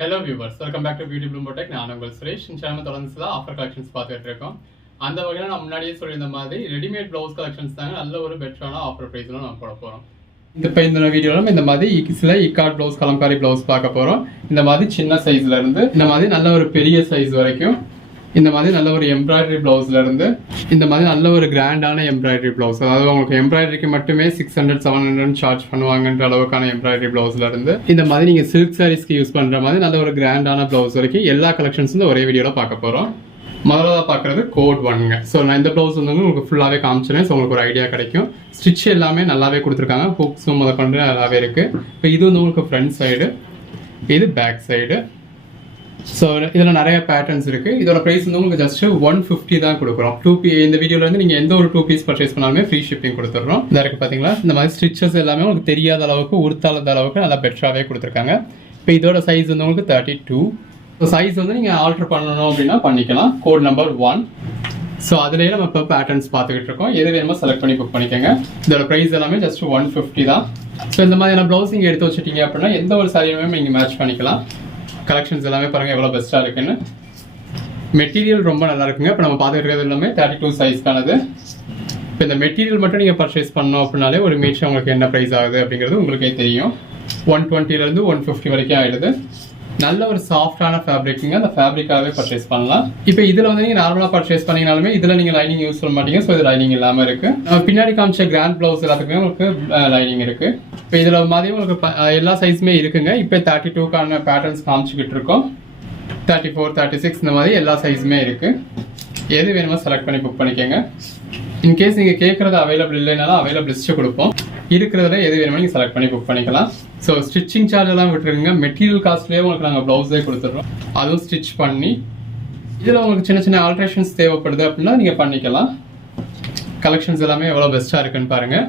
Hello viewers, welcome back to Beauty Bloom Tech. நான் உங்கள் சுரேஷ். இந்த சேனல் தொடர்ந்து ஆஃபர் கலெக்ஷன்ஸ் பார்த்துட்டு இருக்கோம். அந்த வகையில் நான் முன்னாடியே சொல்லியிருந்த மாதிரி ரெடிமேட் ப்ளவுஸ் கலெக்ஷன்ஸ் தாங்க நல்ல ஒரு பெட்டரான ஆஃபர் ப்ரைஸில் நம்ம போட போகிறோம். இந்த வீடியோவில் இந்த மாதிரி சில இக்கார்ட் ப்ளவுஸ் கலம்காரி ப்ளவுஸ் பார்க்க போகிறோம். இந்த மாதிரி சின்ன சைஸ்ல இருந்து இந்த மாதிரி நல்ல ஒரு பெரிய சைஸ் வரைக்கும் இந்த மாதிரி நல்ல ஒரு எம்ப்ராய்டரி பிளவுஸ்ல இருந்து இந்த மாதிரி நல்ல ஒரு கிராண்டான எம்ப்ராய்டரி பிளவுஸ், அதாவது உங்களுக்கு எம்ப்ராய்டரிக்கு மட்டுமே 600-700 சார்ஜ் பண்ணுவாங்கன்ற அளவுக்கான எம்ப்ராய்டரி பிளவுஸ்ல இருந்து இந்த மாதிரி நீங்க சில்க் சாரீஸ்க்கு யூஸ் பண்ற மாதிரி நல்ல ஒரு கிராண்டான பிளவுஸ் வரைக்கும் எல்லா கலெக்ஷன்ஸும் ஒரே வீடியோல பார்க்க போறோம். முதல்ல பார்க்குறது கோட் 1ங்க. ஸோ நான் இந்த ப்ளவுஸ் வந்து உங்களுக்கு ஃபுல்லாகவே காமிச்சிடுறேன். ஸோ உங்களுக்கு ஒரு ஐடியா கிடைக்கும். ஸ்டிச் எல்லாமே நல்லாவே கொடுத்துருக்காங்க. ஹுக்ஸும் முதற்கொண்டு நல்லாவே இருக்கு. இப்போ இது வந்து உங்களுக்கு ஃப்ரண்ட் சைடு, இது பேக் சைடு. ஸோ இதில் நிறைய பேட்டர்ன்ஸ் இருக்கு. இதோட ப்ரைஸ் வந்து உங்களுக்கு ஜஸ்ட் 150 தான் கொடுக்குறோம். இந்த வீடியோல இருந்து நீங்க எந்த ஒரு 2 பீஸ் பர்ச்சேஸ் பண்ணாலுமே ஃப்ரீ ஷிப்பிங் கொடுத்துட்றோம். இந்த இருக்கு பாத்தீங்களா, இந்த மாதிரி ஸ்டிச்சஸ் எல்லாமே உங்களுக்கு தெரியாத அளவுக்கு உறுத்தாத அளவுக்கு நல்லா பெட்டராகவே கொடுத்துருக்காங்க. இப்போ இதோட சைஸ் வந்து உங்களுக்கு 32. ஸோ சைஸ் வந்து நீங்கள் ஆல்டர் பண்ணணும் அப்படின்னா பண்ணிக்கலாம். Code number 1. ஸோ அதுலேயே நம்ம இப்போ பேட்டர்ன்ஸ் பார்த்துக்கிட்டு இருக்கோம். எது வேணுமோ செலக்ட் பண்ணி புக் பண்ணிக்கோங்க. இதோட ப்ரைஸ் எல்லாமே ஜஸ்ட் 150 தான். ஸோ இந்த மாதிரியான ப்ளவுஸ் நீங்கள் எடுத்து வச்சுட்டீங்க அப்படின்னா எந்த ஒரு சாரியுமே நீங்கள் மேட்ச் பண்ணிக்கலாம். கலெக்ஷன்ஸ் எல்லாமே பாருங்கள் எவ்வளோ பெஸ்ட்டாக இருக்குன்னு. மெட்டீரியல் ரொம்ப நல்லா இருக்குங்க. இப்போ நம்ம பார்த்துட்டு இருக்கிறது எல்லாமே 32 சைஸ்க்கானது. இப்போ இந்த மெட்டீரியல் மட்டும் நீங்கள் பர்ச்சேஸ் பண்ணோம் அப்படின்னாலே ஒரு மீட்டர் உங்களுக்கு என்ன ப்ரைஸ் ஆகுது அப்படிங்கிறது உங்களுக்கே தெரியும். 120லேருந்து 150 வரைக்கும் ஆகிடுது. நல்ல ஒரு சாஃப்டான ஃபேப்ரிக்குங்க. அந்த ஃபேப்ரிக்காகவே பர்ச்சேஸ் பண்ணலாம். இப்போ இதில் வந்து நீங்கள் நார்மலாக பர்ச்சேஸ் பண்ணிங்கனாலுமே இதில் நீங்கள் லைனிங் யூஸ் பண்ண மாட்டீங்க. ஸோ இது லைனிங் இல்லாமல் இருக்குது. பின்னாடி காமிச்ச கிராண்ட் ப்ளவுஸ் எல்லாத்துக்குமே உங்களுக்கு லைனிங் இருக்குது. இப்போ இதில் மாதிரி உங்களுக்கு எல்லா சைஸுமே இருக்குங்க. இப்போ 32க்கான பேட்டர்ன்ஸ் காமிச்சிக்கிட்டு இருக்கோம். 34, 36 இந்த மாதிரி எல்லா சைஸுமே இருக்குது. எது வேணுமோ செலக்ட் பண்ணி புக் பண்ணிக்கோங்க. இன்கேஸ் நீங்கள் கேட்குறது அவைலபிள் இல்லைனாலும் அவைலபிள் லிஸ்ட்டு கொடுப்போம். இருக்கிறதுல எது வேணுமோ நீங்கள் செலக்ட் பண்ணி புக் பண்ணிக்கலாம். ஸோ ஸ்டிச்சிங் சார்ஜ் எல்லாம் விட்டுருங்க. மெட்டீரியல் காஸ்ட்லேயே உங்களுக்கு நாங்கள் ப்ளவுஸே கொடுத்துட்றோம். அதுவும் ஸ்டிச் பண்ணி இதில் உங்களுக்கு சின்ன சின்ன ஆல்ட்ரேஷன்ஸ் தேவைப்படுது அப்படின்னா நீங்கள் பண்ணிக்கலாம். கலெக்ஷன்ஸ் எல்லாமே எவ்வளோ பெஸ்ட்டாக இருக்குன்னு பாருங்கள்.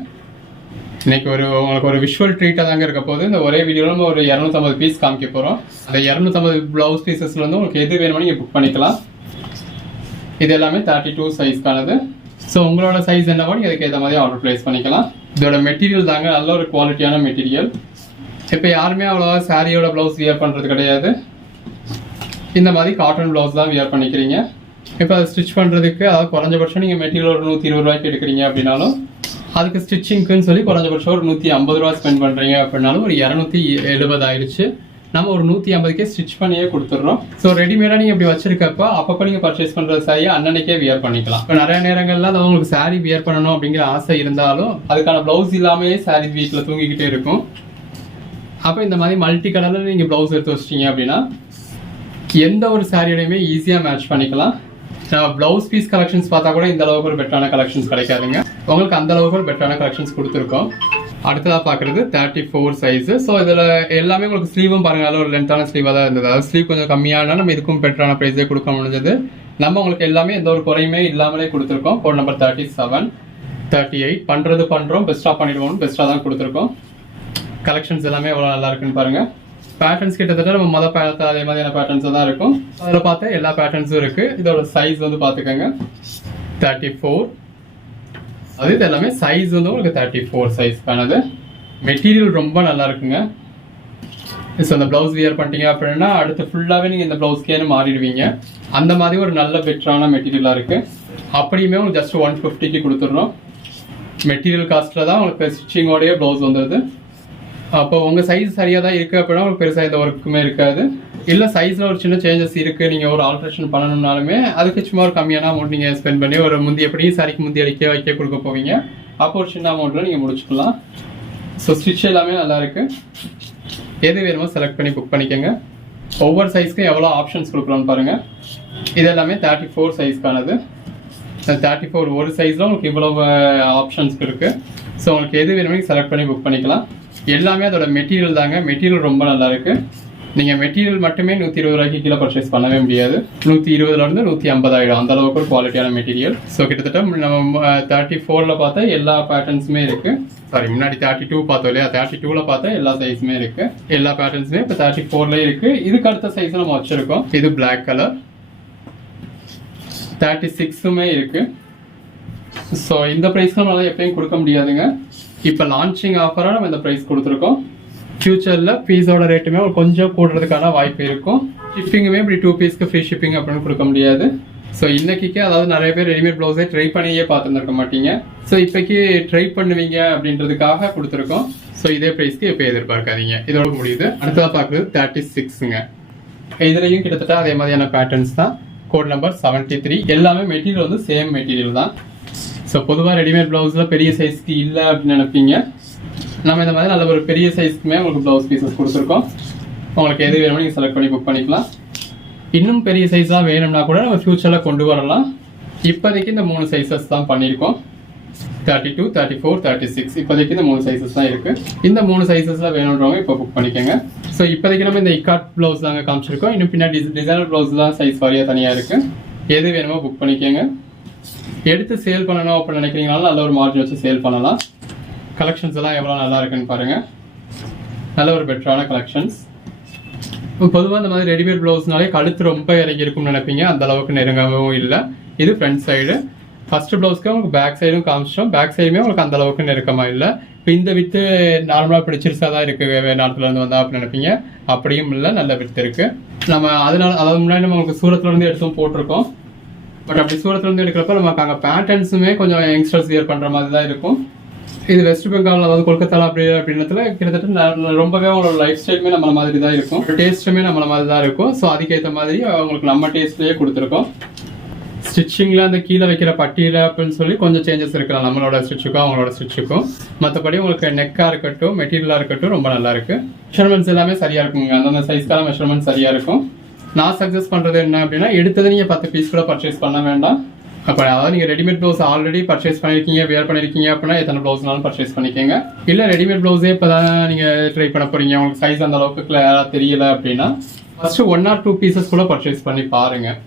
இன்னைக்கு உங்களுக்கு ஒரு விஷுவல் ட்ரீட்டாக தாங்க இருக்க போது. இந்த ஒரே வீடியோவில் நம்ம ஒரு 250 பீஸ் காமிக்க போகிறோம். அந்த 250 ப்ளவுஸ் பீசஸ்ல வந்து உங்களுக்கு எது வேணுமோ நீங்கள் புக் பண்ணிக்கலாம். இது எல்லாமே 32 சைஸ்க்கானது. ஸோ உங்களோட சைஸ் என்னவோ நீங்கள் அதுக்கு ஏற்ற மாதிரி ஆர்டர் பிளேஸ் பண்ணிக்கலாம். இதோட மெட்டீரியல் தாங்க நல்ல ஒரு குவாலிட்டியான மெட்டீரியல். இப்போ யாருமே அவ்வளோவா சாரியோட ப்ளவுஸ் வியர் பண்ணுறது கிடையாது. இந்த மாதிரி காட்டன் ப்ளவுஸ் தான் வியர் பண்ணிக்கிறீங்க. இப்போ அதை ஸ்டிச் பண்ணுறதுக்கு அதாவது குறைஞ்சபட்சம் நீங்கள் மெட்டீரியல் ஒரு 120 ரூபாய்க்கு எடுக்கிறீங்க அப்படின்னாலும் அதுக்கு ஸ்டிச்சிங்க்குன்னு சொல்லி குறைஞ்சபட்சம் ஒரு 150 ரூபா ஸ்பெண்ட் பண்ணுறீங்க அப்படின்னாலும் ஒரு 270 ஆயிடுச்சு. நம்ம ஒரு 150க்கே ஸ்டிச் பண்ணியே கொடுத்துட்றோம். ஸோ ரெடிமேடாக நீங்கள் இப்படி வச்சிருக்கப்போ அப்பப்போ நீங்கள் பர்ச்சேஸ் பண்ணுற சாரியை அன்னன்னைக்கே வியர் பண்ணிக்கலாம். இப்போ நிறைய நேரங்கள்ல அது உங்களுக்கு சாரி வியர் பண்ணணும் அப்படிங்கிற ஆசை இருந்தாலும் அதுக்கான ப்ளவுஸ் இல்லாமே சாரி வீட்டில் தூங்கிக்கிட்டே இருக்கும். அப்போ இந்த மாதிரி மல்டி கலரில் நீங்கள் ப்ளவுஸ் எடுத்து வச்சிட்டீங்க அப்படின்னா எந்த ஒரு சாரியோடையுமே ஈஸியாக மேட்ச் பண்ணிக்கலாம். ப்ளவுஸ் பீஸ் கலெக்ஷன்ஸ் பார்த்தா கூட இந்த அளவுக்கு ஒரு பெட்டரான கலெக்ஷன்ஸ் கிடைக்காதுங்க. உங்களுக்கு அந்த அளவுக்கு ஒரு பெட்டரான கலெக்ஷன்ஸ் கொடுத்துருக்கோம். அடுத்ததாக பார்க்குறது 34 சைஸு. ஸோ இதில் எல்லாமே உங்களுக்கு ஸ்லீவும் பாருங்கள் நல்ல ஒரு லென்த்தான ஸ்லீவாக தான் இருந்தது. அதாவது ஸ்லீவ் கொஞ்சம் கம்மியானா நம்ம இதுக்கும் பெட்டரான ப்ரைஸே கொடுக்க முடிஞ்சது. நம்ம உங்களுக்கு எல்லாமே எந்த ஒரு குறையுமே இல்லாமலே கொடுத்துருக்கோம். கோட் நம்பர் 37, 38 பண்ணுறோம். பெஸ்ட்டாக பண்ணிடுவோம். பெஸ்ட்டாக தான் கொடுத்துருக்கோம். கலெக்ஷன்ஸ் எல்லாமே எவ்வளோ நல்லா இருக்குன்னு பாருங்கள். பேட்டர்ன்ஸ் கிட்டத்தட்ட நம்ம மொதல் பார்த்த அதே மாதிரியான பேட்டர்ன்ஸாக தான் இருக்கும். அதில் பார்த்து எல்லா பேட்டர்ன்ஸும் இருக்குது. இதோட சைஸ் வந்து பார்த்துக்கோங்க 34. அது இது எல்லாமே சைஸ் வந்து உங்களுக்கு 34 சைஸ்க்கானது. மெட்டீரியல் ரொம்ப நல்லா இருக்குங்க. ஸோ அந்த ப்ளவுஸ் வியர் பண்ணிட்டீங்க அப்படின்னா அடுத்து ஃபுல்லாகவே நீங்கள் இந்த ப்ளவுஸ்க்கேன்னு மாறிடுவீங்க. அந்த மாதிரி ஒரு நல்ல பெட்டரான மெட்டீரியலாக இருக்குது. அப்படியுமே உங்களுக்கு ஜஸ்ட் 150க்கு கொடுத்துட்றோம். மெட்டீரியல் காஸ்ட்டில் தான் உங்களுக்கு ஸ்டிச்சிங்கோடைய ப்ளவுஸ் வந்துடுது. அப்போ உங்கள் சைஸ் சரியாக தான் இருக்குது அப்படின்னா உங்களுக்கு பெருசாக எந்த ஒர்க்குமே இருக்காது. இல்லை சைஸில் ஒரு சின்ன சேஞ்சஸ் இருக்குது, நீங்கள் ஒரு ஆல்ட்ரேஷன் பண்ணணும்னாலுமே அதுக்கு சும்மா ஒரு கம்மியான அமௌண்ட் நீங்கள் ஸ்பெண்ட் பண்ணி ஒரு முந்தி எப்படியும் சாரிக்கு முந்தி வைக்க கொடுக்க போவீங்க. அப்போ ஒரு சின்ன அமௌண்ட்டில் நீங்கள் முடிச்சுக்கலாம். ஸோ ஸ்டிச் எல்லாமே நல்லா இருக்குது. எது வேணுமோ செலக்ட் பண்ணி புக் பண்ணிக்கோங்க. ஒவ்வொரு சைஸ்க்கும் எவ்வளோ ஆப்ஷன்ஸ் கொடுக்குறோன்னு பாருங்கள். இது எல்லாமே 34 சைஸ்க்கானது. 34 ஒரு சைஸில் உங்களுக்கு இவ்வளோ ஆப்ஷன்ஸ் இருக்குது. ஸோ உங்களுக்கு எது வேணுமோ செலக்ட் பண்ணி புக் பண்ணிக்கலாம். எல்லாமே அதோட மெட்டீரியல் தாங்க. மெட்டீரியல் ரொம்ப நல்லா இருக்குது. நீங்கள் மெட்டீரியல் மட்டுமே 120 ரூபாய்க்கு கீழே பர்ச்சேஸ் பண்ணவே முடியாது. 120லேருந்து 150 ஆகிடும். அந்த அளவுக்கு ஒரு குவாலிட்டியான மெட்டீரியல். ஸோ கிட்டத்தட்ட நம்ம 34ல் பார்த்தா எல்லா பேட்டர்ன்ஸுமே இருக்குது. சாரி முன்னாடி 32 பார்த்தோம் இல்லையா, 32ல் பார்த்தா எல்லா சைஸுமே இருக்குது. எல்லா பேட்டர்ன்ஸுமே இப்போ 34லேயே இருக்குது. இதுக்கு அடுத்த சைஸ் நம்ம வச்சுருக்கோம். இது பிளாக் கலர் 36மே இருக்குது. ஸோ இந்த ப்ரைஸ்க்கு நம்மளால எப்பயும் கொடுக்க முடியாதுங்க. இப்போ லான்ச்சிங் ஆஃபராக நம்ம இந்த ப்ரைஸ் கொடுத்துருக்கோம். ஃபியூச்சரில் பீஸோட ரேட்டுமே கொஞ்சம் கூடுறதுக்கான வாய்ப்பு இருக்கும். ஷிப்பிங்குமே இப்படி 2 பீஸ்க்கு ஃப்ரீ ஷிப்பிங் அப்படின்னு கொடுக்க முடியாது. ஸோ இன்னைக்கு அதாவது நிறைய பேர் ரெடிமேட் ப்ளவுஸே ட்ரை பண்ணியே பார்த்துருக்க மாட்டீங்க. ஸோ இப்போக்கி ட்ரை பண்ணுவீங்க அப்படின்றதுக்காக கொடுத்துருக்கோம். ஸோ இதே ப்ரைஸ்க்கு இப்போ எதிர்பார்க்காதீங்க. இதோட முடியுது. அடுத்ததாக பார்க்குறது 36ங்க. இதுலையும் கிட்டத்தட்ட அதே மாதிரியான பேட்டர்ன்ஸ் தான். Code number 73. எல்லாமே மெட்டீரியல் வந்து சேம் மெட்டீரியல் தான். ஸோ பொதுவாக ரெடிமேட் ப்ளவுஸில் பெரிய சைஸ்க்கு இல்லை அப்படின்னு நினைப்பீங்க. நம்ம இந்த மாதிரி நல்ல ஒரு பெரிய சைஸ்க்குமே உங்களுக்கு ப்ளவுஸ் பீசஸ் கொடுத்துருக்கோம். உங்களுக்கு எது வேணுமோ நீங்கள் செலக்ட் பண்ணி புக் பண்ணிக்கலாம். இன்னும் பெரிய சைஸாக வேணும்னா கூட நம்ம ஃபியூச்சரில் கொண்டு வரலாம். இப்போதைக்கு இந்த 3 சைஸஸ் தான் பண்ணியிருக்கோம். 32, 34, 36. இப்போதைக்கு இந்த 3 சைஸஸ் தான் இருக்குது. இந்த 3 சைஸஸில் வேணுன்றவங்க இப்போ புக் பண்ணிக்கோங்க. ஸோ இப்போதைக்கு நம்ம இந்த இக்காட் ப்ளவுஸ் தாங்க காமிச்சிருக்கோம். இன்னும் பின்னாடி டிசைனர் ப்ளவுஸ்லாம் சைஸ் வாரியாக தனியாக இருக்குது. எது வேணுமோ புக் பண்ணிக்கோங்க. எடுத்து சேல் பண்ணணும் அப்படின்னு நினைக்கிறீங்கனாலும் நல்ல ஒரு மார்ஜின் வச்சு சேல் பண்ணலாம். கலெக்ஷன்ஸ் எல்லாம் எவ்வளோ நல்லா இருக்குன்னு பாருங்கள். நல்ல ஒரு பெட்டரான கலெக்ஷன்ஸ். பொதுவாக இந்த மாதிரி ரெடிமேட் ப்ளவுஸ்னாலே கழுத்து ரொம்ப இறங்கி இருக்கும்னு நினைப்பீங்க. அந்த அளவுக்கு நெருங்கவும் இல்லை. இது ஃப்ரண்ட் சைடு. ஃபர்ஸ்ட் ப்ளவுஸ்க்கு உங்களுக்கு பேக் சைடும் காமிச்சிட்டோம். பேக் சைடுமே உங்களுக்கு அந்த அளவுக்கு நெருக்கமாக இல்லை. இப்போ இந்த வித்து நார்மலாக பிடிச்சிருச்சா தான் இருக்குது நாட்டிலேருந்து வந்தா அப்படின்னு நினைப்பீங்க. அப்படியும் இல்லை, நல்ல வித்து இருக்குது. நம்ம அதாவது முன்னாடி நம்ம உங்களுக்கு சூரத்துலேருந்து எடுத்தும் போட்டிருக்கோம். பட் அப்படி சூரத்துலேருந்து எடுக்கிறப்ப நமக்கு அங்கே பேட்டர்ன்ஸுமே கொஞ்சம் யங்ஸ்டர்ஸ் வியர் பண்ணுற மாதிரி தான் இருக்கும். இது வெஸ்ட் பெங்கால் அதாவது கொல்கத்தா அப்படின்றதுல கிட்டத்தட்ட ரொம்பவே அவங்களோட லைஃப் ஸ்டைலுமே நம்மள மாதிரி தான் இருக்கும். டேஸ்ட்டுமே நம்மள மாதிரி தான் இருக்கும். ஸோ அதுக்கேற்ற மாதிரி அவங்களுக்கு நம்ம டேஸ்ட்லேயே கொடுத்துருக்கோம். ஸ்டிச்சிங்கில் அந்த கீழே வைக்கிற பட்டியல அப்படின்னு சொல்லி கொஞ்சம் சேஞ்சஸ் இருக்கலாம் நம்மளோட ஸ்டிச்சுக்கும் அவங்களோட ஸ்டிச்சுக்கும். மற்றபடி உங்களுக்கு நெக்காக இருக்கட்டும் மெட்டீரியலாக இருக்கட்டும் ரொம்ப நல்லா இருக்கு. மெஷர்மெண்ட்ஸ் எல்லாமே சரியா இருக்குங்க. அந்தந்த சைஸ்க்கான மெஷர்மெண்ட் சரியா இருக்கும். நான் சஜஸ்ட் பண்றது என்ன அப்படின்னா, எடுத்தது நீங்க 10 பீஸ் கூட பர்ச்சேஸ் பண்ண வேண்டாம். அப்போ அதாவது நீங்கள் ரெடிமேட் ப்ளவுஸ் ஆல்ரெடி பர்ச்சேஸ் பண்ணியிருக்கீங்க, வேர் பண்ணியிருக்கீங்க அப்படின்னா எத்தனை ப்ளவுஸ்னாலும் பர்ச்சேஸ் பண்ணிக்கோங்க. இல்லை ரெடிமேட் ப்ளவுஸே இப்போ தான் நீங்கள் ட்ரை பண்ண போகிறீங்க, உங்களுக்கு சைஸ் அந்த அளவுக்கு கிளியராக தெரியல அப்படின்னா ஃபஸ்ட்டு 1 or 2 பீசஸ் கூட பர்ச்சேஸ் பண்ணி பாருங்கள்.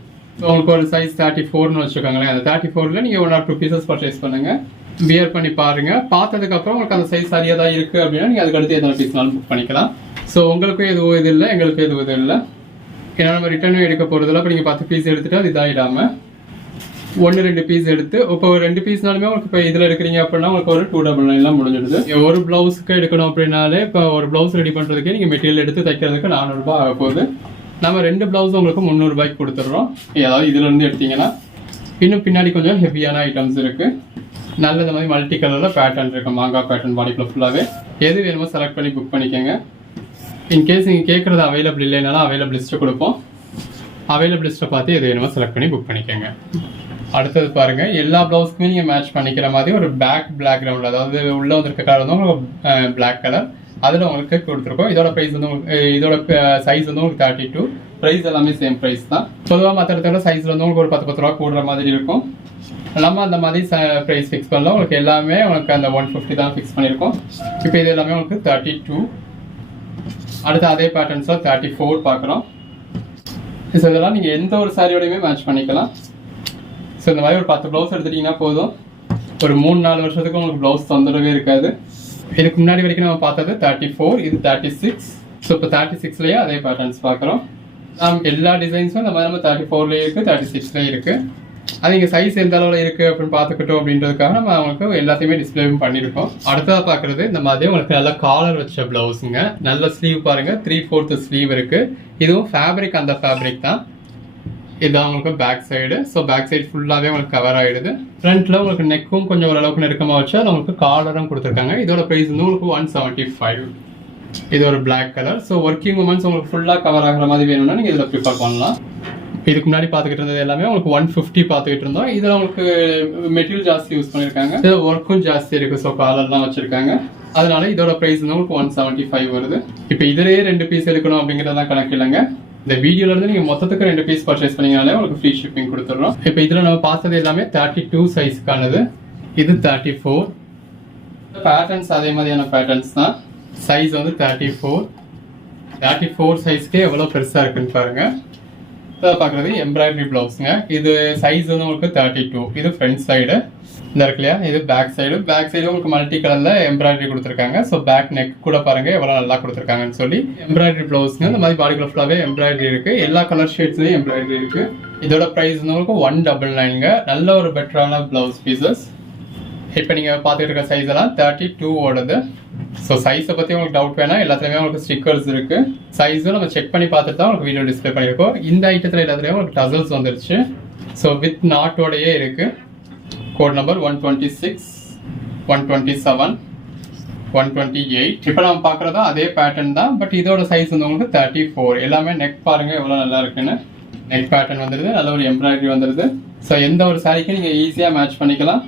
உங்களுக்கு ஒரு சைஸ் 34ன்னு வச்சுக்கோங்களேன். அந்த 34ல் நீங்கள் 1 or 2 பீசஸ் பர்ச்சேஸ் பண்ணுங்கள், வியர் பண்ணி பாருங்கள். பார்த்ததுக்கப்புறம் உங்களுக்கு அந்த சைஸ் சரியாக தான் இருக்குது அப்படின்னா நீங்கள் அதுக்கடுத்து எத்தனை பீஸ்னாலும் புக் பண்ணிக்கலாம். ஸோ உங்களுக்கும் எதுவும் இது இல்லை, எங்களுக்கும் எதுவும் இது இல்லை. ஏன்னா நம்ம ரிட்டர்னும் எடுக்க போகிறதில்ல. இப்போ நீங்கள் 10 பீஸ் எடுத்துகிட்டு அது இதாகிடாமல் 1-2 பீஸ் எடுத்து இப்போ ஒரு 2 பீஸ்னாலுமே உங்களுக்கு இப்போ இதில் எடுக்கிறீங்க அப்படின்னா உங்களுக்கு ஒரு 299 முடிஞ்சிடுது. ஒரு ப்ளவுஸுக்கு எடுக்கணும் அப்படின்னாலே இப்போ ஒரு ப்ளவுஸ் ரெடி பண்ணுறதுக்கே நீங்கள் மெட்டீரியல் எடுத்து தைக்கிறதுக்கு 400 ரூபாய் ஆக போகுது. நம்ம 2 ப்ளவுஸ் உங்களுக்கு 300 ரூபாய்க்கு கொடுத்துட்றோம். ஏதாவது இதுலேருந்து எடுத்தீங்கன்னா இன்னும் பின்னாடி கொஞ்சம் ஹெவியான ஐட்டம்ஸ் இருக்குது. நல்ல இந்த மாதிரி மல்டி கலரில் பேட்டர்ன் இருக்குது. மாங்காய் பேட்டர்ன் பாடிக்குள்ள ஃபுல்லாகவே. எது வேணுமோ செலக்ட் பண்ணி புக் பண்ணிக்கோங்க. இன்கேஸ் நீங்கள் கேட்குறது அவைலபிள் இல்லைனாலும் அவைலபிள் லிஸ்ட்டு கொடுப்போம். அவைலபிள் லிஸ்ட்டை பார்த்து எது வேணுமோ செலக்ட் பண்ணி புக் பண்ணிக்கோங்க. அடுத்தது பாருங்க, எல்லா பிளவுஸ்க்குமே நீங்க மேட்ச் பண்ணிக்கிற மாதிரி ஒரு பிளாக் கிரவுண்ட், அதாவது உள்ள வந்திருக்க கலர் வந்து உங்களுக்கு பிளாக் கலர், அதுல உங்களுக்கு கொடுத்துருக்கோம். இதோட பிரைஸ் வந்து இதோட சைஸ் வந்து உங்களுக்கு 32. பிரைஸ் எல்லாமே சேம் பிரைஸ் தான். பொதுவாக மற்ற இடத்துல சைஸ்ல வந்து உங்களுக்கு ஒரு 10 ரூபா கூடுற மாதிரி இருக்கும். நம்ம அந்த மாதிரி பிரைஸ் ஃபிக்ஸ் பண்ணலாம். உங்களுக்கு எல்லாமே உங்களுக்கு அந்த 150 தான் ஃபிக்ஸ் பண்ணியிருக்கோம். இப்போ இது எல்லாமே உங்களுக்கு 32. அடுத்து அதே பேட்டர்ன்ஸ்ல 34 பார்க்குறோம். ஸோ இதெல்லாம் நீங்கள் எந்த ஒரு சாரியோடையுமே மேட்ச் பண்ணிக்கலாம். ஸோ இந்த மாதிரி ஒரு 10 ப்ளவுஸ் எடுத்துட்டிங்கன்னா போதும், ஒரு 3-4 வருஷத்துக்கு உங்களுக்கு ப்ளவுஸ் தொந்தரவே இருக்காது. இதுக்கு முன்னாடி வரைக்கும் நம்ம பார்த்தது 34, இது 36. ஸோ இப்போ 36லேயே அதே பேட்டர்ன்ஸ் பார்க்குறோம். எல்லா டிசைன்ஸும் இந்த மாதிரி நம்ம 34லேயே இருக்குது, 36லேயே இருக்குது. அது இங்கே சைஸ் எந்த அளவில் இருக்குது அப்படின்னு பார்த்துக்கிட்டோம் அப்படின்றதுக்காக நம்ம அவங்களுக்கு எல்லாத்தையுமே டிஸ்பிளேவும் பண்ணியிருக்கோம். அடுத்ததாக பார்க்குறது இந்த மாதிரி உங்களுக்கு நல்ல காலர் வச்ச ப்ளவுஸுங்க. நல்ல ஸ்லீவ் பாருங்கள், 3/4 ஸ்லீவ் இருக்குது. இதுவும் ஃபேப்ரிக், அந்த ஃபேப்ரிக் தான். இதுதான் உங்களுக்கு back side. So back side ஃபுல்லாகவே உங்களுக்கு கவர் ஆகிடுது. ஃப்ரண்ட்டில் உங்களுக்கு நெக்கும் கொஞ்சம் ஓரளவுக்கு நெருக்கமாக வச்சு அதில் உங்களுக்கு காலரும் கொடுத்துருக்காங்க. இதோட ப்ரைஸ் வந்து உங்களுக்கு 175. இது ஒரு black colour. So working womens உங்களுக்கு ஃபுல்லாக கவர் ஆகிற மாதிரி வேணும்னா நீங்கள் இதில் ப்ரிஃபர் பண்ணலாம். இதுக்கு முன்னாடி பார்த்துக்கிட்டு இருந்தது எல்லாமே உங்களுக்கு 150 பார்த்துக்கிட்டு இருந்தோம். இதில் உங்களுக்கு மெட்டீரியல் ஜாஸ்தி யூஸ் பண்ணியிருக்காங்க, இதில் ஒர்க்கும் ஜாஸ்தி இருக்குது. ஸோ காலர்லாம் வச்சுருக்காங்க. அதனால இதோட ப்ரைஸ் வந்து உங்களுக்கு 175 வருது. இப்போ இதிலேயே 2 பீஸ் எடுக்கணும் அப்படிங்கிறதான் கணக்கு இல்லைங்க. இந்த வீடியோல இருந்து நீங்க மொத்தத்துக்கு 2 பீஸ் பர்ச்சேஸ் பண்ணீங்கனாலே உங்களுக்கு ஃப்ரீ ஷிப்பிங் கொடுத்துறோம். இப்போ இதுல நம்ம பார்த்தது எல்லாமே 32 சைஸ்க்கானது. இது 34. பேட்டர்ன்ஸ் அதே மாதிரியான பேட்டர்ன்ஸ் தான். சைஸ் வந்து 34 சைஸ்க்கே எவ்வளவு பெருசா இருக்குன்னு பாருங்க. இதை பார்க்குறது எம்ப்ராய்டரி ப்ளவுஸுங்க. இது சைஸ் வந்து உங்களுக்கு 32. இது ஃப்ரண்ட் சைடு இந்த இருக்கு இல்லையா, இது பேக் சைடு. பேக் சைடு உங்களுக்கு மல்டி கலர்ல எம்ப்ராய்டரி கொடுத்துருக்காங்க. ஸோ பேக் நெக் கூட பாருங்க எவ்வளோ நல்லா கொடுத்துருக்காங்கன்னு சொல்லி. எம்ப்ராய்டரி ப்ளவுஸுங்க. இந்த மாதிரி பாடி ஃபுல்லாகவே எம்ப்ராய்டரி இருக்கு. எல்லா கலர் ஷேட்ஸ்லையும் எம்ப்ராய்டரி இருக்கு. இதோட ப்ரைஸ் வந்து உங்களுக்கு 199. நல்ல ஒரு பெட்டரான ப்ளவுஸ் பீசஸ். இப்போ நீங்கள் பார்த்துட்டு இருக்க சைஸ் எல்லாம் 32 ஓடுது. ஸோ சைஸை பற்றி உங்களுக்கு டவுட் வேணால் எல்லாத்துலேயுமே உங்களுக்கு ஸ்டிக்கர்ஸ் இருக்குது. சைஸும் நம்ம செக் பண்ணி பார்த்துட்டு தான் உங்களுக்கு வீடியோ டிஸ்பிளே பண்ணியிருக்கோம். இந்த ஐட்டத்தில் எல்லாத்துலேயும் உங்களுக்கு டசல்ஸ் வந்துருச்சு. ஸோ வித் நாட்டோடையே இருக்குது. Code number 126, 127, 128. இப்போ நம்ம பார்க்குறதா அதே பேட்டர்ன் தான், பட் இதோட சைஸ் வந்து உங்களுக்கு 34. எல்லாமே நெக் பாருங்கள் எவ்வளோ நல்லா இருக்குன்னு. நெக் பேட்டர்ன் வந்துடுது, நல்ல ஒரு எம்ப்ராய்டரி வந்துடுது. ஸோ எந்த ஒரு சாரிக்கும் நீங்கள் ஈஸியாக மேட்ச் பண்ணிக்கலாம்.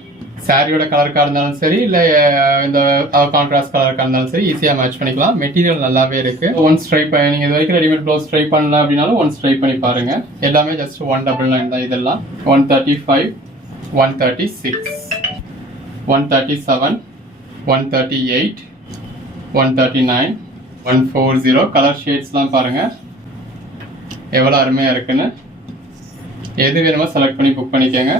சாரியோட கலருக்காக இருந்தாலும் சரி, இல்லை இந்த கான்ட்ராஸ்ட் கலருக்காக இருந்தாலும் சரி, ஈஸியாக மேட்ச் பண்ணிக்கலாம். மெட்டீரியல் நல்லாவே இருக்கு. ஒன்ஸ் ட்ரை பண்ணி நீங்கள் இது வரைக்கும் ரெடிமேட் ப்ளவுஸ் ட்ரை பண்ணல அப்படின்னாலும் ஒன்ஸ் ட்ரை பண்ணி பாருங்க. எல்லாமே ஜஸ்ட் 199 தான். இதெல்லாம் 135, 136, 137, 138, 139, 140. கலர் ஷேட்ஸ்லாம் பாருங்க எவ்வளோ அருமையாக இருக்குன்னு. எது வேணுமோ செலக்ட் பண்ணி புக் பண்ணிக்கோங்க.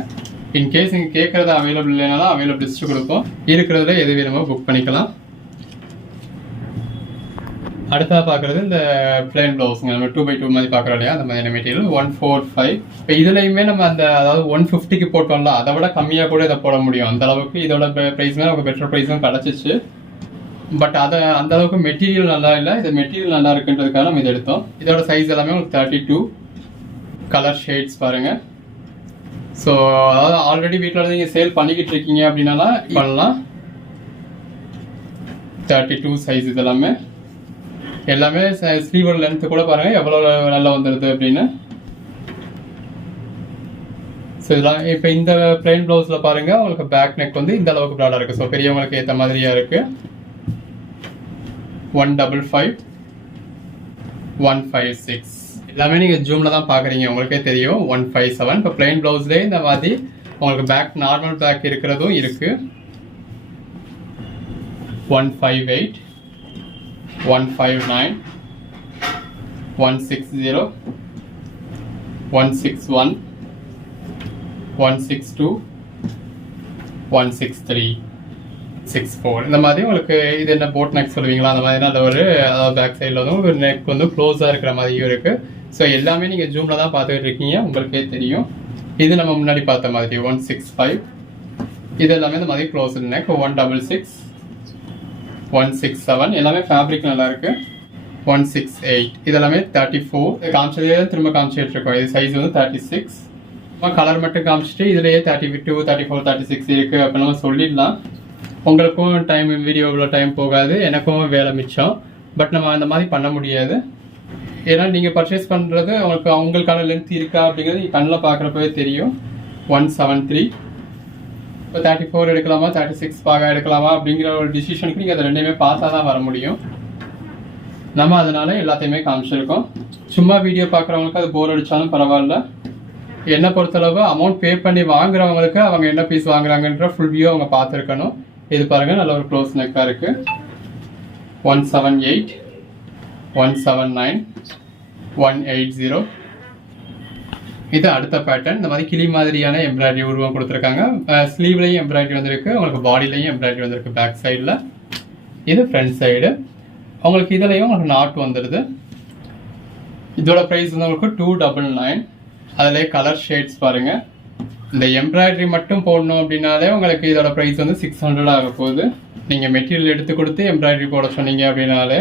இன்கேஸ் நீங்கள் கேட்குறது அவைலபிள் இல்லைனாலும் அவைலபிள் லிஸ்ட்டு கொடுப்போம். இருக்கிறதுல எது வேணுமோ புக் பண்ணிக்கலாம். அடுத்ததாக பார்க்குறது இந்த பிளைன் ப்ளவுஸுங்க. நம்ம 2x2 மாதிரி பார்க்குறோம் இல்லையா, அந்த மாதிரியான மெட்டீரியல் 145. இப்போ இதுலையுமே நம்ம அந்த அதாவது 150க்கு போட்டோம்ல, அதை விட கம்மியாக கூட இதை போட முடியும். அந்த அளவுக்கு இதோட ப்ரைஸுமே நமக்கு பெட்டர் ப்ரைஸும் கிடச்சிச்சு. பட் அதை அந்த அளவுக்கு மெட்டீரியல் நல்லா இல்லை. இது மெட்டீரியல் நல்லா இருக்குன்றதுக்காக நம்ம இதை எடுத்தோம். இதோட சைஸ் எல்லாமே உங்களுக்கு 32. கலர் ஷேட்ஸ் பாருங்கள். ஸோ அதாவது ஆல்ரெடி வீட்டில் நீங்கள் சேல் பண்ணிக்கிட்டு இருக்கீங்க அப்படின்னாலாம் பண்ணலாம். 32 சைஸ். இது எல்லாமே ஸ்லீவோட லென்த்து கூட பாருங்கள் எவ்வளோ நல்லா வந்துடுது அப்படின்னு. ஸோ இதெல்லாம் இப்போ இந்த பிளைன் ப்ளவுஸில் பாருங்கள் உங்களுக்கு பேக் நெக் வந்து இந்த அளவுக்கு ப்ராடாக இருக்குது. ஸோ பெரியவங்களுக்கு ஏற்ற மாதிரியாக இருக்குது. 155, 156. எல்லாமே நீங்கள் ஜூமில் தான் பார்க்குறீங்க, உங்களுக்கே தெரியும். 157. இப்போ பிளைன் ப்ளவுஸ்லேயே இந்த மாதிரி உங்களுக்கு பேக் நார்மல் பேக் இருக்கிறதும் இருக்குது. 158, 159, 160, 161, 162, 163, 64. இந்த மாதிரி உங்களுக்கு இது என்ன போட் நெக் சொல்லுவீங்களா, அந்த மாதிரி அந்த ஒரு அதாவது பேக் சைடில் வந்து ஒரு நெக் வந்து க்ளோஸாக இருக்கிற மாதிரியும் இருக்குது. ஸோ எல்லாமே நீங்கள் ஜூமில் தான் பார்த்துக்கிட்டு இருக்கீங்க, உங்களுக்கே தெரியும். இது நம்ம முன்னாடி பார்த்த மாதிரி 165. இது எல்லாமே இந்த மாதிரி க்ளோஸ் நெக். 166, 167. எல்லாமே ஃபேப்ரிக் நல்லா இருக்கு. 168. இதெல்லாமே 34. காமிச்சதே திரும்ப காமிச்சிட்டு இருக்கோம். இது சைஸ் வந்து 36. கலர் மட்டும் காமிச்சிட்டு இதுலேயே 32, 34, 36 இருக்கு அப்படின்னு சொல்லிடலாம். உங்களுக்கும் டைம் வீடியோவில் டைம் போகாது, எனக்கும் வேலை மிச்சம். பட் நம்ம அந்த மாதிரி பண்ண முடியாது. ஏன்னா நீங்கள் பர்ச்சேஸ் பண்ணுறது உங்களுக்கான லென்த் இருக்கா அப்படிங்கிறது கண்ணில் பார்க்குறப்பவே தெரியும். 173. இப்போ 34 எடுக்கலாமா 36 எடுக்கலாமா அப்படிங்கிற ஒரு டிசிஷனுக்கு நீங்கள் அதை ரெண்டுமே பார்த்தா தான் வர முடியும். நம்ம அதனால எல்லாத்தையுமே காமிச்சிருக்கோம். சும்மா வீடியோ பார்க்குறவங்களுக்கு அது போர் அடித்தாலும் பரவாயில்ல. என்னை பொறுத்தளவு அமௌண்ட் பே பண்ணி வாங்குறவங்களுக்கு அவங்க என்ன பீஸ் வாங்குறாங்கன்ற ஃபுல் வியூ அவங்க பார்த்துருக்கணும். இது பாருங்கள் நல்ல ஒரு க்ளோஸ் நெக்காக இருக்குது. 178, 179, 180. இது அடுத்த பேட்டர்ன். இந்த மாதிரி கிளி மாதிரியான எம்ப்ராய்டரி உருவம் கொடுத்துருக்காங்க. ஸ்லீவ்லையும் எம்ப்ராய்டரி வந்திருக்கு, உங்களுக்கு பாடிலையும் எம்ப்ராய்டரி வந்திருக்கு பேக் சைடில். இது ஃப்ரண்ட் சைடு. உங்களுக்கு இதுலையும் உங்களுக்கு நாட் வந்துடுது. இதோட ப்ரைஸ் வந்து உங்களுக்கு 299. அதிலே கலர் ஷேட்ஸ் பாருங்கள். இந்த எம்ப்ராய்டரி மட்டும் போடணும் அப்படின்னாலே உங்களுக்கு இதோட ப்ரைஸ் வந்து 600 ஆக போகுது. நீங்கள் மெட்டீரியல் எடுத்து கொடுத்து எம்ப்ராய்டரி போட சொன்னீங்க அப்படின்னாலே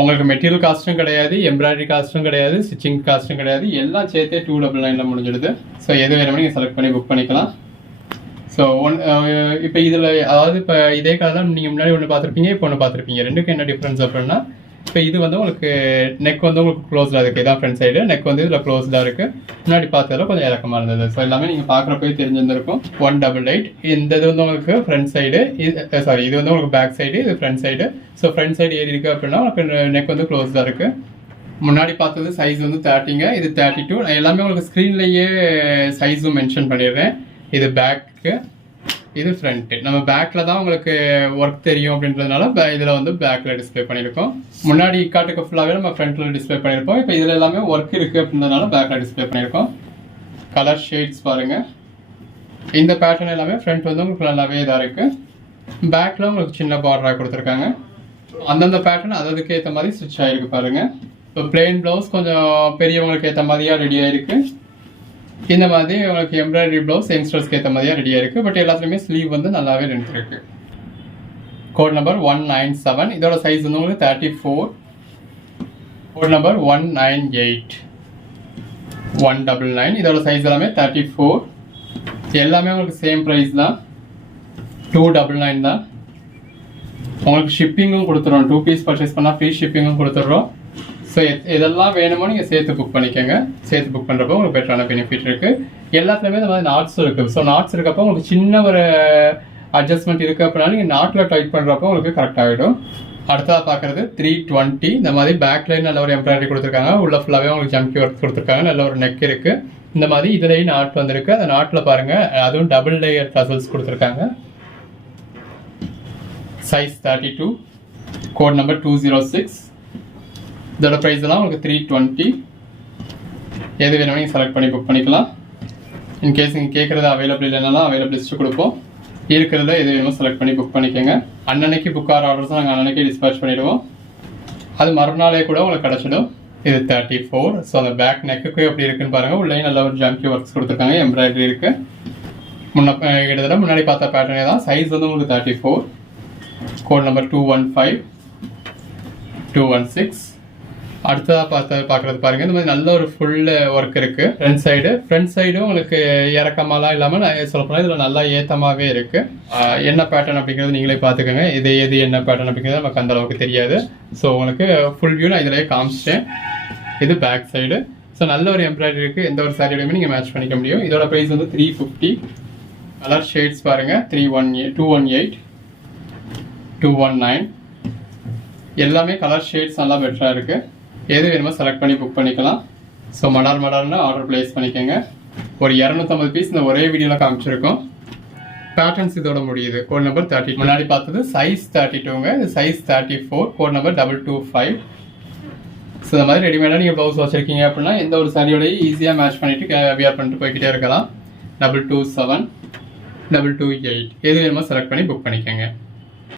உங்களுக்கு மெட்டீரியல் காஸ்ட்டும் கிடையாது, எம்ப்ராய்டரி காஸ்ட்டும் கிடையாது, ஸ்டிச்சிங் காஸ்ட்டும் கிடையாது. எல்லாம் சேர்த்தே 299 முடிஞ்சிடுது. ஸோ எது வேணுமோ நீங்கள் செலக்ட் பண்ணி புக் பண்ணிக்கலாம். ஸோ இப்போ இதில் அதாவது இப்போ இதே கலர் தான் நீங்கள் முன்னாடி ஒன்று பார்த்துருப்பீங்க, இப்போ ஒன்று பார்த்துருப்பீங்க. ரெண்டுக்கும் என்ன டிஃப்ரென்ஸ் அப்படின்னா, இப்போ இது வந்து உங்களுக்கு நெக் வந்து உங்களுக்கு க்ளோஸ்டாக இருக்குது. இதான் ஃப்ரண்ட் சைடு. நெக் வந்து இதில் க்ளோஸ்டாக இருக்குது. முன்னாடி பார்த்ததில் கொஞ்சம் இறக்கமாக இருந்தது. ஸோ எல்லாமே நீங்கள் பார்க்குறப்பவே தெரிஞ்சிருந்திருக்கும். 188. இந்த இது வந்து உங்களுக்கு ஃப்ரண்ட் சைடு, இது வந்து உங்களுக்கு பேக் சைடு, இது front side. So front side ஏறி இருக்குது அப்படின்னா உங்களுக்கு நெக் வந்து க்ளோஸ்டாக இருக்குது. முன்னாடி பார்த்தது சைஸ் வந்து 30ங்க, இது 32. நான் எல்லாமே உங்களுக்கு ஸ்க்ரீன்லேயே சைஸும் மென்ஷன் பண்ணிடுறேன். இது பேக்கு, இது ஃப்ரண்ட்டு. நம்ம பேக்கில் தான் உங்களுக்கு ஒர்க் தெரியும் அப்படின்றதுனால இதில் வந்து பேக்கில் டிஸ்பிளே பண்ணியிருக்கோம். முன்னாடி காட்டுக்கு ஃபுல்லாகவே நம்ம ஃப்ரண்ட்டில் டிஸ்பிளே பண்ணியிருப்போம். இப்போ இதில் எல்லாமே ஒர்க் இருக்குது அப்படின்றதுனால பேக்கில் டிஸ்பிளே பண்ணியிருக்கோம். கலர் ஷேட்ஸ் பாருங்கள். இந்த பேட்டர்ன் எல்லாமே ஃப்ரண்ட் வந்து உங்களுக்கு நல்லாவே இதாக இருக்குது. பேக்கில் உங்களுக்கு சின்ன பார்டராக கொடுத்துருக்காங்க. அந்தந்த பேட்டர்ன் அதுக்கு ஏற்ற மாதிரி ஸ்டிச் ஆகிருக்கு பாருங்கள். இப்போ பிளெயின் ப்ளவுஸ் கொஞ்சம் பெரியவங்களுக்கு ஏற்ற மாதிரியாக ரெடி ஆகிருக்கு. இந்த மாதிரி உங்களுக்கு எம்ப்ராய்டரி ப்ளவுஸ் யங்ஸ்டர்ஸ்க்கு ஏற்ற மாதிரியாக ரெடியாக இருக்குது. பட் எல்லாத்துலேயுமே ஸ்லீவ் வந்து நல்லாவே லென்த் இருக்குது. Code number 197. இதோட சைஸ் வந்து உங்களுக்கு 34. Code number 198 199. இதோட சைஸ் எல்லாமே 34. எல்லாமே உங்களுக்கு சேம் ப்ரைஸ் தான், 299 தான். உங்களுக்கு ஷிப்பிங்கும் கொடுத்துருவோம். 2 பீஸ் பர்ச்சேஸ் பண்ணால் ஃப்ரீ ஷிப்பிங்கும் கொடுத்துட்றோம். ஸோ எதெல்லாம் வேணுமோ நீங்கள் சேர்த்து புக் பண்ணிக்கோங்க. சேர்த்து புக் பண்ணுறப்போ உங்களுக்கு பெட்டரான பெனிஃபிட் இருக்குது. எல்லாத்துலேயுமே இந்த மாதிரி நாட்ஸ் இருக்குது. ஸோ நாட்ஸ் இருக்கப்போ உங்களுக்கு சின்ன ஒரு அட்ஜஸ்ட்மெண்ட் இருக்குது அப்படின்னா நீங்கள் நாட்டில் டைட் பண்ணுறப்போ உங்களுக்கு கரெக்டாகிடும். அடுத்ததாக பார்க்குறது 320. இந்த மாதிரி பேக்லைன் நல்ல ஒரு எம்ப்ராய்டரி கொடுத்துருக்காங்க. உள்ள ஃபுல்லாகவே உங்களுக்கு ஜம்கி ஒர்க் கொடுத்துருக்காங்க. நல்ல ஒரு நெக் இருக்குது. இந்த மாதிரி இதுலேயும் நாட் வந்திருக்கு. அந்த நாட்டில் பாருங்கள், அதுவும் டபுள் லேயர் டசல்ஸ் கொடுத்துருக்காங்க. சைஸ் 32. Code number 206. இதோட ப்ரைஸ் எல்லாம் உங்களுக்கு 320. எது வேணுமோ நீங்கள் செலக்ட் பண்ணி புக் பண்ணிக்கலாம். இன்கேஸ் நீங்கள் கேட்குறது அவைலபிள் இல்லைன்னா அவைலபிள் லிஸ்ட்டு கொடுப்போம். இருக்கிறத எது வேணுமோ செலக்ட் பண்ணி புக் பண்ணிக்கோங்க. அன்னன்னைக்கு புக் ஆகிற ஆர்டர்ஸ் நாங்கள் அன்னன்னைக்கு டிஸ்பேச் பண்ணிவிடுவோம். அது மறுநாளே கூட உங்களுக்கு கிடச்சிடும். இது 34. ஸோ அந்த பேக் நெக்குக்கு எப்படி இருக்குன்னு பாருங்கள். உள்ளே நல்ல ஒரு ஜம்கி ஒர்க்ஸ் கொடுத்துருக்காங்க. எம்ப்ராய்டரி இருக்குது. கிட்டத்தட்ட முன்னாடி பார்த்த பேட்டர்னே தான். சைஸ் வந்து உங்களுக்கு 34. Code number 215 216. அடுத்ததாக பார்க்குறது பாருங்கள். இந்த மாதிரி நல்ல ஒரு ஃபுல் ஒர்க் இருக்குது. ஃப்ரண்ட் சைடும் உங்களுக்கு இறக்கமாலாம் இல்லாமல் சொல்லப்போனால் இதில் நல்லா ஏற்றமாகவே இருக்குது. என்ன பேட்டர்ன் அப்படிங்கிறது நீங்களே பார்த்துக்கோங்க. எது என்ன பேட்டர்ன் அப்படிங்கிறது நமக்கு அந்த அளவுக்கு தெரியாது. ஸோ உங்களுக்கு ஃபுல் வியூ நான் இதிலேயே காமிச்சிட்டேன். இது பேக் சைடு. ஸோ நல்ல ஒரு எம்ப்ராய்டரி இருக்குது. எந்த ஒரு சாரியோடையுமே நீங்கள் மேட்ச் பண்ணிக்க முடியும். இதோட ப்ரைஸ் வந்து 350. கலர் ஷேட்ஸ் பாருங்கள். 218 219. எல்லாமே கலர் ஷேட்ஸ் நல்லா பெட்டராக இருக்குது. எது வேணுமோ செலக்ட் பண்ணி புக் பண்ணிக்கலாம். ஸோ மடார்னு ஆர்டர் பிளேஸ் பண்ணிக்கோங்க. ஒரு 250 பீஸ் இந்த ஒரே வீடியோவில் காமிச்சிருக்கோம். பேட்டர்ன்ஸ் இதோட முடியுது. Code number 30. முன்னாடி பார்த்தது சைஸ் 32ங்க. இது சைஸ் 34. Code number 225. ஸோ இந்த மாதிரி ரெடிமேடாக நீங்கள் ப்ளவுஸ் வச்சுருக்கீங்க அப்படின்னா எந்த ஒரு சாரியோடய ஈஸியாக மேட்ச் பண்ணிவிட்டு வியர் பண்ணிட்டு போய்கிட்டே இருக்கலாம். 227 228. எது வேணுமோ செலக்ட் பண்ணி புக் பண்ணிக்கோங்க.